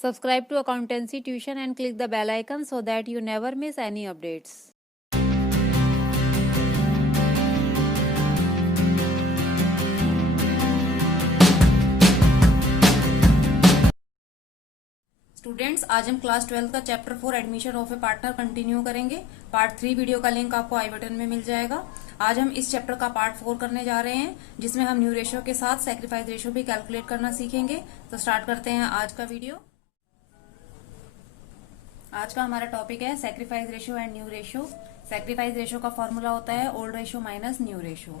Subscribe to Accountancy Tuition and click the bell icon so that you never miss any updates. Students, आज हम class 12 का chapter 4 admission of A partner continue करेंगे। Part 3 video का link आपको आई button में मिल जाएगा। आज हम इस चैप्टर का पार्ट 4 करने जा रहे हैं, जिसमें हम न्यू रेशियो के साथ सैक्रिफाइस रेशियो भी कैलकुलेट करना सीखेंगे। तो स्टार्ट करते हैं आज का वीडियो। आज का हमारा टॉपिक है sacrifice ratio and new ratio. Sacrifice ratio का फॉर्मूला होता है old ratio minus new ratio.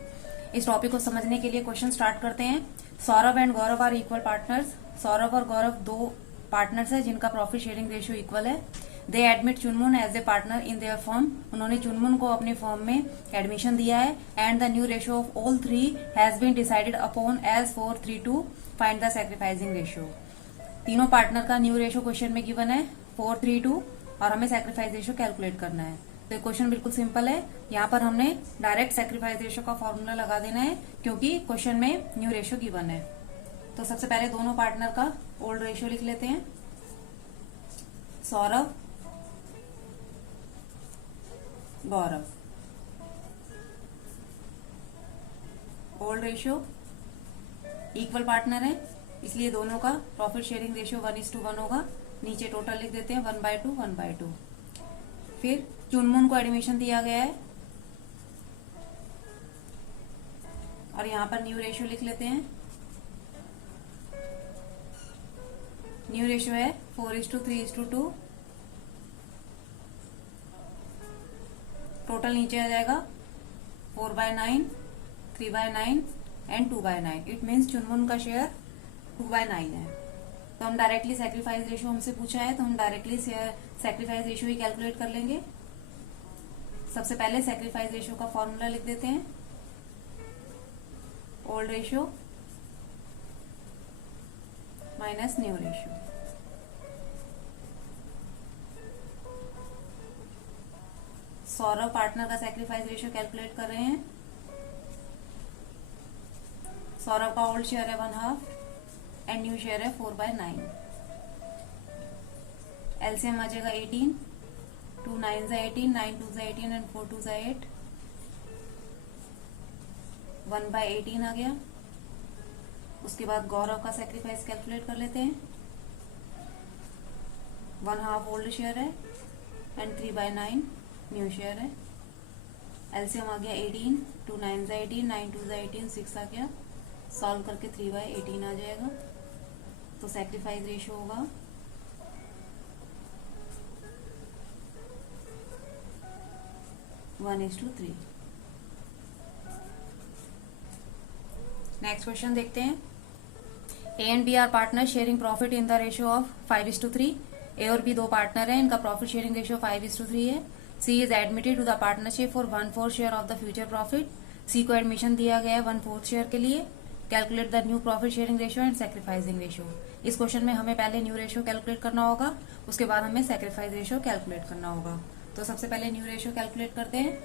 इस टॉपिक को समझने के लिए क्वेश्चन स्टार्ट करते हैं। Saurabh and Gaurav are equal partners. Saurabh और गौरव दो पार्टनर्स है जिनका प्रॉफिट शेयरिंग रेशियो इक्वल है। They admit Chunmun as a partner in their firm. उन्होंने चुनमुन को अपनी फर्म में एडमिशन दिया है। And the new ratio of all three has been decided upon as 4:3 find the sacrificing ratio. तीनों पार्टनर का new ratio question में गिवन है 4:3 और हमें सैक्रिफाइस रेशियो कैलकुलेट करना है। तो क्वेश्चन बिल्कुल सिंपल है। यहाँ पर हमने डायरेक्ट सैक्रिफाइस रेशियो का फॉर्मूला लगा देना है क्योंकि क्वेश्चन में न्यू रेशियो गिवन है। तो सबसे पहले दोनों पार्टनर का ओल्ड रेशियो लिख लेते हैं। सौरभ, गौरव, ओल्ड रेशियो इक्वल पार्टनर है, इसलिए दोनों का प्रॉफिट शेयरिंग रेशियो 1:1 होगा। नीचे टोटल लिख देते हैं 1/2 1/2। फिर चुनमुन को एडमिशन दिया गया है और यहाँ पर न्यू रेशियो लिख लेते हैं। न्यू रेशियो है 4:3:2। टोटल नीचे आ जाएगा 4/9, 3/9 एंड 2/9। इट मीन्स चुनमुन का शेयर 2/9 है। तो हम डायरेक्टली सैक्रिफाइस रेशियो हमसे पूछा है तो हम डायरेक्टली सैक्रिफाइस रेशियो ही कैलकुलेट कर लेंगे। सबसे पहले सैक्रिफाइस रेशियो का फॉर्मूला लिख देते हैं। Old ratio minus new ratio. Saurabh partner का सैक्रिफाइस रेशियो कैलकुलेट कर रहे हैं। सौरभ का ओल्ड शेयर है 1/2 एंड न्यू शेयर है 4/9। एलसीएम आ जाएगा 18, 2 9 18, 9 2 18 एंड 4 2 8। 1/18 आ गया। उसके बाद गौरव का सैक्रिफाइस कैलकुलेट कर लेते हैं। 1/2 ओल्ड शेयर है एंड 3/9 न्यू शेयर है। एलसीएम आ गया 18, 2 9 18, 9 2 18, 6 आ गया। सॉल्व करके 3/18 आ जाएगा। तो सैक्रिफाइस रेशियो होगा 1:3। नेक्स्ट क्वेश्चन देखते हैं। A and B are partner sharing profit in the ratio of 5:3। A और बी दो पार्टनर है, इनका प्रॉफिट शेयरिंग रेशियो 5:3 है। C is admitted to the partnership for 1/4 share of the future profit. C को admission दिया गया है 1/4 share के लिए। Calculate the new profit sharing ratio and sacrificing ratio. इस क्वेश्चन में हमें पहले न्यू रेशियो कैलकुलेट करना होगा, उसके बाद हमें सैक्रिफाइस रेशियो कैलकुलेट करना होगा। तो सबसे पहले न्यू रेशियो कैलकुलेट करते हैं।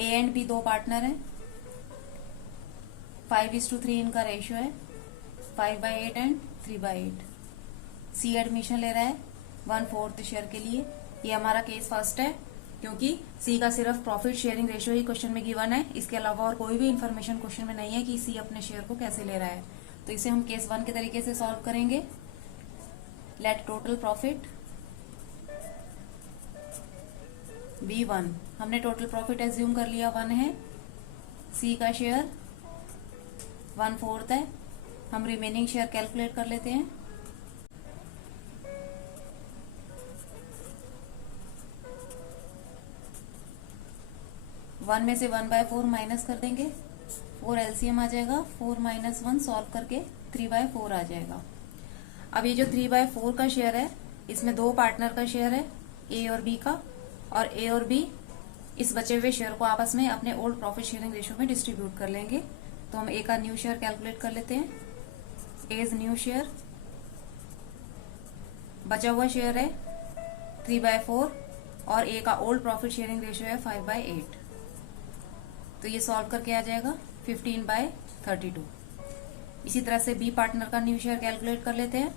ए एंड बी दो पार्टनर है, 5:3 इनका रेशियो है, 5/8 एंड 3/8। सी एडमिशन ले रहा है 1/4 शेयर के लिए। ये हमारा केस फर्स्ट है क्योंकि सी का सिर्फ प्रॉफिट शेयरिंग रेशियो ही क्वेश्चन में गिवन है। इसके अलावा और कोई भी इन्फॉर्मेशन क्वेश्चन में नहीं है कि सी अपने शेयर को कैसे ले रहा है। तो इसे हम केस 1 के तरीके से सॉल्व करेंगे। Let total profit be 1। हमने टोटल प्रॉफिट एज्यूम कर लिया 1 है। सी का शेयर 1/4 है। हम रिमेनिंग शेयर कैलकुलेट कर लेते हैं। वन में से 1/4 माइनस कर देंगे, 4 एलसीएम आ जाएगा। 4 - 1 सॉल्व करके 3/4 आ जाएगा। अब ये जो 3/4 का शेयर है, इसमें दो पार्टनर का शेयर है, ए और बी का। और ए और बी इस बचे हुए शेयर को आपस में अपने ओल्ड प्रॉफिट शेयरिंग रेशियो में डिस्ट्रीब्यूट कर लेंगे। तो हम ए का न्यू शेयर कैलकुलेट कर लेते हैं। एज न्यू शेयर, बचा हुआ शेयर है 3/4 और ए का ओल्ड प्रॉफिट शेयरिंग रेशियो है 5/8। तो ये सॉल्व करके आ जाएगा 15/32। इसी तरह से बी पार्टनर का न्यू शेयर कैलकुलेट कर लेते हैं।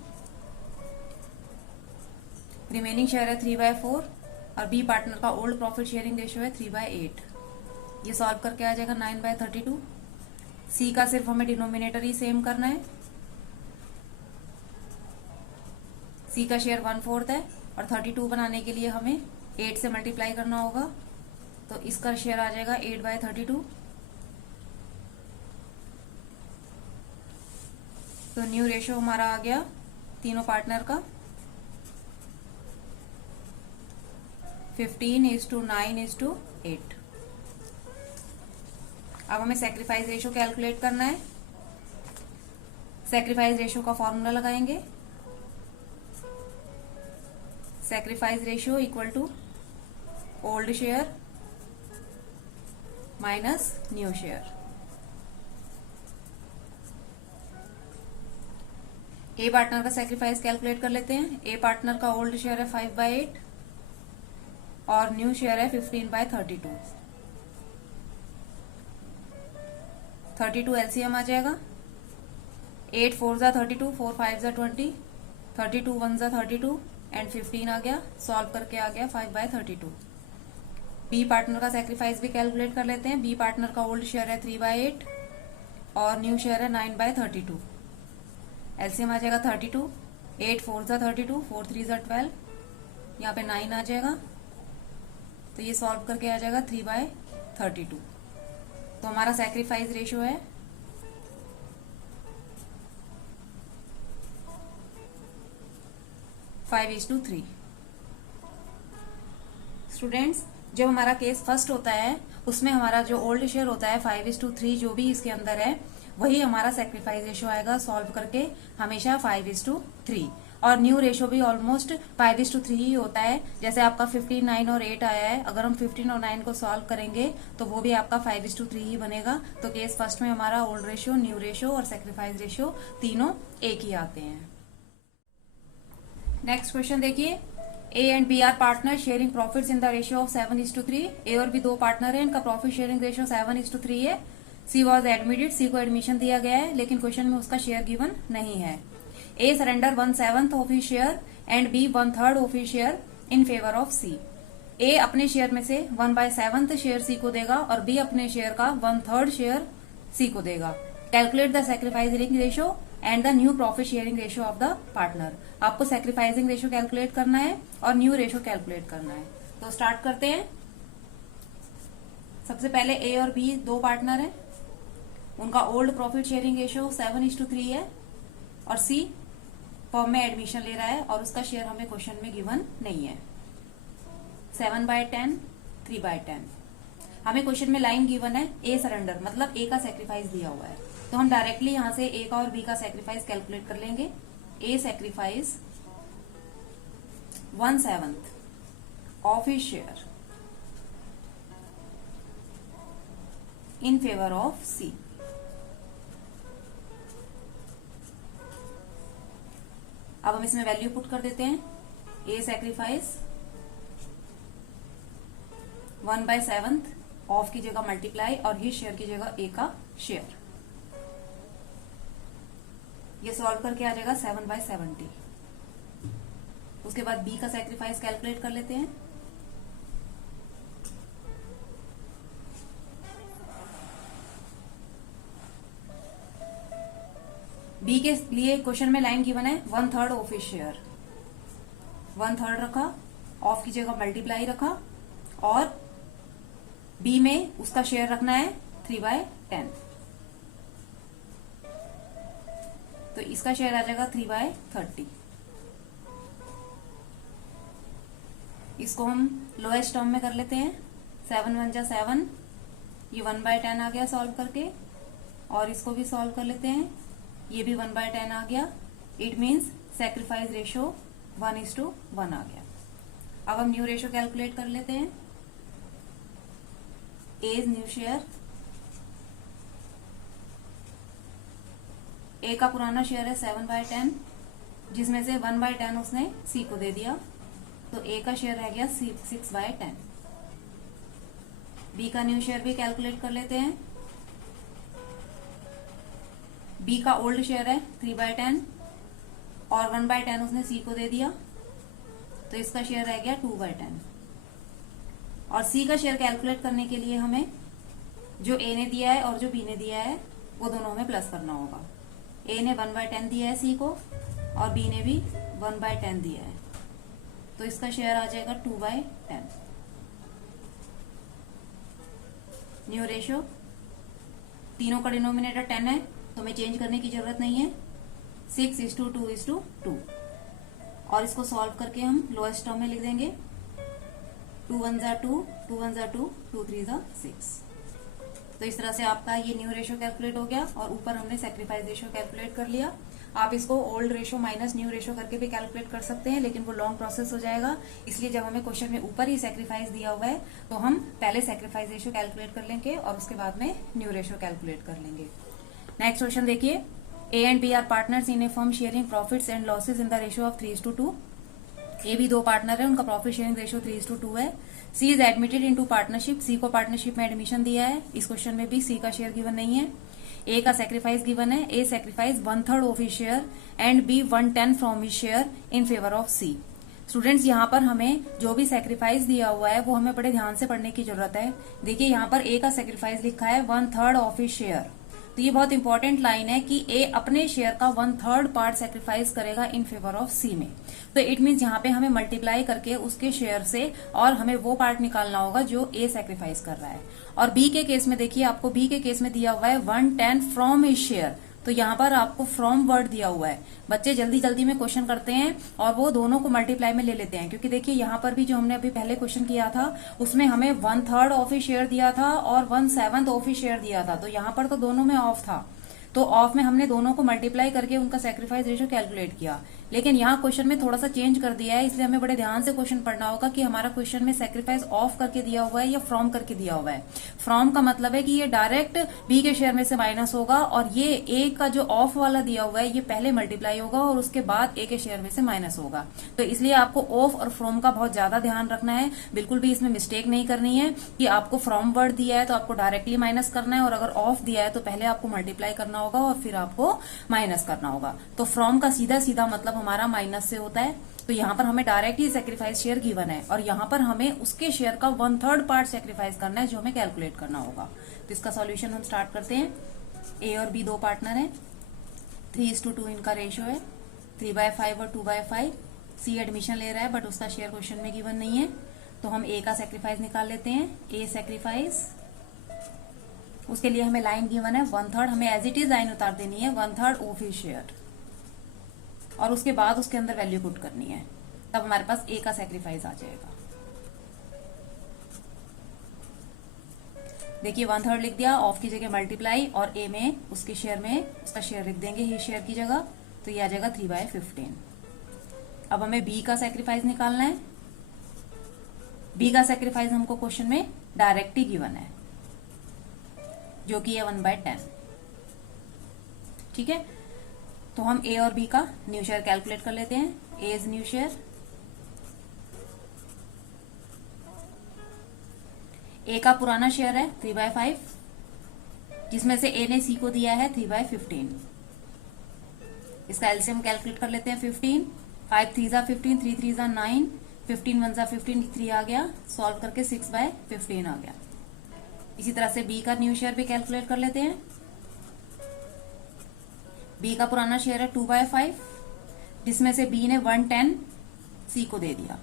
रिमेनिंग शेयर है 3/4 और बी पार्टनर का ओल्ड प्रॉफिट शेयरिंग रेशियो है 3/8। ये सॉल्व करके आ जाएगा 9/32। सी का सिर्फ हमें डिनोमिनेटर ही सेम करना है। सी का शेयर 1/4 है और 32 बनाने के लिए हमें 8 से मल्टीप्लाई करना होगा, तो इसका शेयर आ जाएगा 8/32। तो न्यू रेशियो हमारा आ गया तीनों पार्टनर का 15:9:8। अब हमें सैक्रिफाइस रेशियो कैलकुलेट करना है। सैक्रिफाइस रेशियो का फॉर्मूला लगाएंगे। Sacrifice ratio equal to old share minus new share. A partner का सैक्रिफाइस कैलकुलेट कर लेते हैं। ए पार्टनर का ओल्ड शेयर है 5/8 और न्यू शेयर है 15/32। 32 एलसीएम आ जाएगा। 8 4 जा 32, 4 5 जा 20, 32 1 जा 32 एंड 15 आ गया। सॉल्व करके आ गया 5/32। बी पार्टनर का सैक्रिफाइस भी कैलकुलेट कर लेते हैं। बी पार्टनर का ओल्ड शेयर है 3/8 और न्यू शेयर है 9/32। एलसीएम आ जाएगा 32। 8 4 जा 32, 4 3 जा 12, यहाँ पे 9 आ जाएगा। तो ये सॉल्व करके आ जाएगा 3/32। तो हमारा सैक्रिफाइस रेशियो है 5:3। स्टूडेंट्स, जब हमारा केस फर्स्ट होता है उसमें हमारा जो ओल्ड शेयर होता है 5:3, जो भी इसके अंदर है वही हमारा सैक्रिफाइस रेशियो आएगा सॉल्व करके हमेशा 5:3। और न्यू रेशियो भी ऑलमोस्ट 5:3 ही होता है। जैसे आपका 15, 9 और 8 आया है, अगर हम 15 और 9 को सॉल्व करेंगे तो वो भी आपका 5:3 ही बनेगा। तो केस फर्स्ट में हमारा ओल्ड रेशियो, न्यू रेशियो और सैक्रिफाइस रेशियो तीनों एक ही आते हैं। नेक्स्ट क्वेश्चन देखिए। A and B are partner sharing profits in the ratio of 7:3। A और बी दो पार्टनर है, इनका प्रॉफिट शेयरिंग रेशियो 7:3 है। सी वॉज एडमिटेड, सी को एडमिशन दिया गया है लेकिन क्वेश्चन में उसका शेयर गिवन नहीं है। A surrender 1/7 of his share and B 1/3 of his share in favour of C. A अपने शेयर में से 1/7 शेयर सी को देगा और बी अपने शेयर का 1/3 शेयर सी को देगा। Calculate the sacrificing ratio and the new profit sharing ratio of the partner. आपको सैक्रिफाइसिंग रेशियो कैलकुलेट करना है और न्यू रेशियो कैलकुलेट करना है। तो स्टार्ट करते हैं। सबसे पहले ए और बी दो पार्टनर हैं, उनका ओल्ड प्रॉफिट शेयरिंग रेशियो 7:3 है और सी फर्म में एडमिशन ले रहा है और उसका शेयर हमें क्वेश्चन में गिवन नहीं है। 7/10, 3/10। हमें क्वेश्चन में लाइन गिवन है ए सरेंडर, मतलब ए का सैक्रिफाइस दिया हुआ है। तो हम डायरेक्टली यहां से ए का और बी का सैक्रिफाइस कैलकुलेट कर लेंगे। A sacrifice 1/7 of his share in favour of C. अब हम इसमें वैल्यू पुट कर देते हैं। ए सैक्रिफाइस 1/7 ऑफ की जगह मल्टीप्लाई और हिज शेयर की जगह ए का शेयर। ये सॉल्व करके आ जाएगा 7/70। उसके बाद बी का सैक्रिफाइस कैलकुलेट कर लेते हैं। बी के लिए क्वेश्चन में लाइन गिवन है 1/3 ऑफ हिज शेयर। 1/3 रखा, ऑफ की जगह मल्टीप्लाई रखा और बी में उसका शेयर रखना है 3/10। तो इसका शेयर आ जाएगा 3/30। इसको हम लोएस्ट टर्म में कर लेते हैं। 7 1 जा 7, ये 1/10 आ गया सॉल्व करके, और इसको भी सॉल्व कर लेते हैं। ये भी 1/10 आ गया। इट मीन्स सैक्रिफाइस रेशियो 1:1 आ गया। अब हम न्यू रेशियो कैलकुलेट कर लेते हैं। एज न्यू शेयर, ए का पुराना शेयर है 7/10, जिसमें से 1/10 उसने सी को दे दिया, तो ए का शेयर रह गया 6/10। बी का न्यू शेयर भी कैलकुलेट कर लेते हैं। बी का ओल्ड शेयर है 3/10 और 1/10 उसने सी को दे दिया, तो इसका शेयर रह गया 2/10। और सी का शेयर कैलकुलेट करने के लिए हमें जो ए ने दिया है और जो बी ने दिया है वो दोनों हमें प्लस करना होगा। ए ने 1/10 दिया है सी को और बी ने भी 1/10 दिया है, तो इसका शेयर आ जाएगा 2/10। न्यू रेशियो, तीनों का डिनोमिनेटर 10 है तो हमें चेंज करने की जरूरत नहीं है। 6:2:2 और इसको सॉल्व करके हम लोएस्ट टर्म में लिख देंगे। 2 1 जा 2, 2 1 जा 2, 2 3 जा 6। तो इस तरह से आपका ये न्यू रेशियो कैलकुलेट हो गया और ऊपर हमने सैक्रिफाइस रेशियो कैलकुलेट कर लिया। आप इसको old ratio minus new ratio करके भी कैलकुलेट कर सकते हैं, लेकिन वो लॉन्ग प्रोसेस हो जाएगा। इसलिए जब हमें क्वेश्चन में ऊपर ही सैक्रिफाइस दिया हुआ है तो हम पहले सैक्रिफाइस रेशियो कैलकुलेट कर लेंगे और उसके बाद में न्यू रेशियो कैलकुलेट कर लेंगे। नेक्स्ट क्वेश्चन देखिए, A and B are partners in a firm sharing profits and losses in the ratio of 3:2। A भी दो पार्टनर है, उनका प्रॉफिट शेयरिंग रेशियो 3:2 है। C is admitted into partnership, सी को partnership में एडमिशन दिया है। इस क्वेश्चन में भी सी का शेयर गिवन नहीं है। ए का सेक्रीफाइस गिवन है, A sacrifice 1/3 of his share and B 1/10 from his share in favour of C. Students यहाँ पर हमें जो भी सेक्रीफाइस दिया हुआ है वो हमें बड़े ध्यान से पढ़ने की जरूरत है। देखिए यहाँ पर ए का सेक्रीफाइस लिखा है 1/3 ऑफ हिज शेयर, तो ये बहुत इंपॉर्टेंट लाइन है कि ए अपने शेयर का 1/3 पार्ट सेक्रीफाइस करेगा इन फेवर ऑफ सी में। तो इट मीन्स यहाँ पे हमें मल्टीप्लाई करके उसके शेयर से और हमें वो पार्ट निकालना होगा जो ए सेक्रीफाइस कर रहा है। और बी के केस में देखिए, आपको बी के केस में दिया हुआ है 1/10 फ्रॉम हिज शेयर, तो यहाँ पर आपको फ्रॉम वर्ड दिया हुआ है। बच्चे जल्दी जल्दी में क्वेश्चन करते हैं और वो दोनों को मल्टीप्लाई में ले लेते हैं, क्योंकि देखिए यहाँ पर भी जो हमने अभी पहले क्वेश्चन किया था उसमें हमें 1/3 ऑफ ही शेयर दिया था और 1/7 ऑफ ही शेयर दिया था, तो यहाँ पर तो दोनों में ऑफ था, तो ऑफ में हमने दोनों को मल्टीप्लाई करके उनका सैक्रिफाइस रेशियो कैलकुलेट किया। लेकिन यहाँ क्वेश्चन में थोड़ा सा चेंज कर दिया है, इसलिए हमें बड़े ध्यान से क्वेश्चन पढ़ना होगा कि हमारा क्वेश्चन में सैक्रिफाइस ऑफ करके दिया हुआ है या फ्रॉम करके दिया हुआ है। फ्रॉम का मतलब है कि ये डायरेक्ट बी के शेयर में से माइनस होगा और ये ए का जो ऑफ वाला दिया हुआ है ये पहले मल्टीप्लाई होगा और उसके बाद ए के शेयर में से माइनस होगा। तो इसलिए आपको ऑफ और फ्रॉम का बहुत ज्यादा ध्यान रखना है, बिल्कुल भी इसमें मिस्टेक नहीं करनी है कि आपको फ्रॉम वर्ड दिया है तो आपको डायरेक्टली माइनस करना है और अगर ऑफ दिया है तो पहले आपको मल्टीप्लाई करना होगा और फिर आपको माइनस करना होगा। तो फ्रॉम का सीधा सीधा मतलब हमारा माइनस से होता है। तो यहाँ पर हमें डायरेक्ट ही सेक्रीफाइस शेयर गिवन है और यहाँ पर हमें उसके शेयर का 1/3 पार्ट सेक्रीफाइस करना है जो हमें कैलकुलेट करना होगा। तो इसका सॉल्यूशन हम स्टार्ट करते हैं। ए और बी दो पार्टनर हैं, 3:2 इनका रेशियो है, 3/5 और 2/5। सी एडमिशन ले रहा है बट उसका शेयर क्वेश्चन में गिवन नहीं है, तो हम ए का सेक्रीफाइस निकाल लेते हैं। ए सेक्रीफाइस, उसके लिए हमें लाइन गिवन है 1/3, हमें एज इट इज लाइन उतार देनी है 1/3 ऑफ हिज शेयर और उसके बाद उसके अंदर वैल्यू पुट करनी है, तब हमारे पास ए का सेक्रीफाइस आ जाएगा। देखिए 1/3 लिख दिया, ऑफ की जगह मल्टीप्लाई और ए में उसके शेयर में उसका शेयर लिख देंगे ही शेयर की जगह, तो ये आ जाएगा 3/15। अब हमें बी का सेक्रीफाइस निकालना है। बी का सेक्रीफाइस हमको क्वेश्चन में डायरेक्ट ही गिवन है जो कि है 1/10। ठीक है, तो हम ए और बी का न्यू शेयर कैलकुलेट कर लेते हैं। ए इज न्यू शेयर, ए का पुराना शेयर है 3/5, जिसमें से ए ने सी को दिया है 3/15। इसका एलसीएम कैलकुलेट कर लेते हैं 15, 5 3 जा 15, 3 3 जा 9, 15 1 जा 15, 3 आ गया, सॉल्व करके 6/15 आ गया। इसी तरह से बी का न्यू शेयर भी कैलकुलेट कर लेते हैं। बी का पुराना शेयर है 2/5, जिसमें से बी ने 1/10 सी को दे दिया।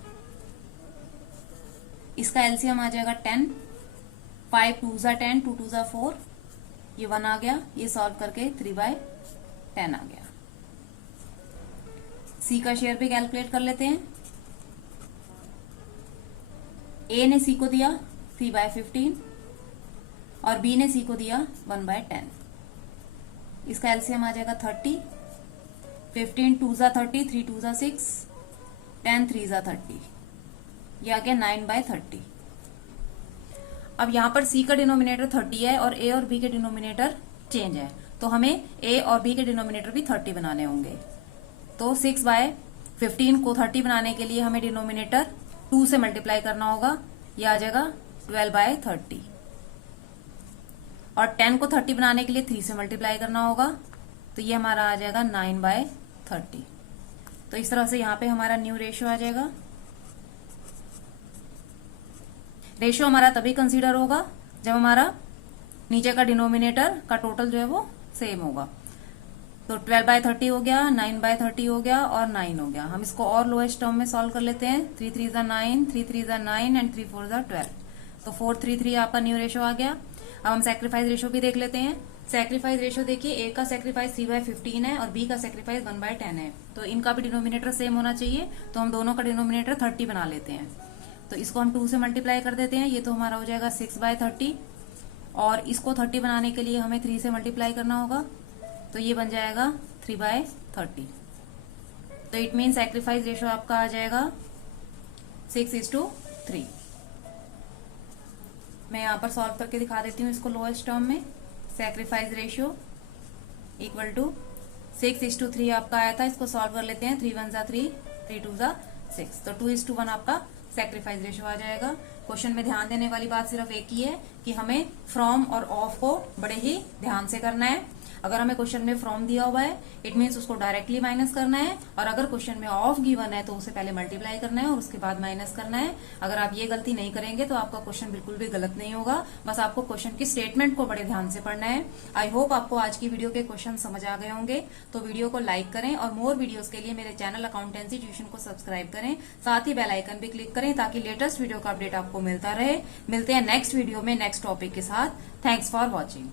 इसका एलसीएम आ जाएगा 10, 5 2 जा 10, 2 2 जा 4, ये 1 आ गया, ये सॉल्व करके 3/10 आ गया। सी का शेयर भी कैलकुलेट कर लेते हैं। ए ने सी को दिया 3/15 और बी ने सी को दिया 1/10। इसका एलसीएम आ जाएगा 30, 15 2 जा 30, 3 2 जा 6, 10 3 जा 30, ये आ गया 9/30। अब यहां पर सी का डिनोमिनेटर 30 है और ए और बी के डिनोमिनेटर चेंज है, तो हमें ए और बी के डिनोमिनेटर भी 30 बनाने होंगे। तो 6/15 को 30 बनाने के लिए हमें डिनोमिनेटर 2 से मल्टीप्लाई करना होगा, ये आ जाएगा 12/30। और 10 को 30 बनाने के लिए 3 से मल्टीप्लाई करना होगा, तो ये हमारा आ जाएगा 9/30। तो इस तरह से यहाँ पे हमारा न्यू रेशियो आ जाएगा। रेशियो हमारा तभी कंसीडर होगा जब हमारा नीचे का डिनोमिनेटर का टोटल जो है वो सेम होगा। तो 12/30 हो गया, 9/30 हो गया और 9 हो गया। हम इसको और लोएस्ट टर्म में सॉल्व कर लेते हैं। 3 3 ज़ा 9, 3 3 ज़ा 9 एंड 3 4 ज़ा 12। तो 433 आपका न्यू रेशियो आ गया। अब हम सेक्रीफाइस रेशियो भी देख लेते हैं। सेक्रीफाइस रेशियो देखिए, ए का सेक्रीफाइस 3/15 है और बी का सेक्रीफाइस 1/10 है। तो इनका भी डिनोमिनेटर सेम होना चाहिए, तो हम दोनों का डिनोमिनेटर 30 बना लेते हैं। तो इसको हम 2 से मल्टीप्लाई कर देते हैं। ये तो हमारा हो जाएगा 6/30 और इसको 30 बनाने के लिए हमें 3 से मल्टीप्लाई करना होगा। तो ये बन जाएगा 3/30। तो इट मीन सेक्रीफाइस रेशियो आपका आ जाएगा 6:3। मैं यहाँ पर सॉल्व करके दिखा देती हूँ इसको लोएस्ट टर्म में। सेक्रीफाइस रेशियो इक्वल टू 6:3 आपका आया था। इसको सॉल्व कर लेते हैं। 3 1 ज़ा 3, 3 2 ज़ा 6। तो 2:1 आपका सेक्रीफाइस रेशियो आ जाएगा। क्वेश्चन में ध्यान देने वाली बात सिर्फ एक ही है कि हमें फ्रॉम और ऑफ को बड़े ही ध्यान से करना है। अगर हमें क्वेश्चन में फ्रॉम दिया हुआ है, इट मीन्स उसको डायरेक्टली माइनस करना है, और अगर क्वेश्चन में ऑफ गिवन है तो उसे पहले मल्टीप्लाई करना है और उसके बाद माइनस करना है। अगर आप ये गलती नहीं करेंगे तो आपका क्वेश्चन बिल्कुल भी गलत नहीं होगा। बस आपको क्वेश्चन की स्टेटमेंट को बड़े ध्यान से पढ़ना है। आई होप आपको आज की वीडियो के क्वेश्चन समझ आ गए होंगे। तो वीडियो को लाइक करें और मोर वीडियोस के लिए मेरे चैनल अकाउंटेंसी ट्यूशन को सब्सक्राइब करें। साथ ही बेल आइकन भी क्लिक करें ताकि लेटेस्ट वीडियो का अपडेट आपको मिलता रहे। मिलते हैं नेक्स्ट वीडियो में नेक्स्ट टॉपिक के साथ। Thanks for watching.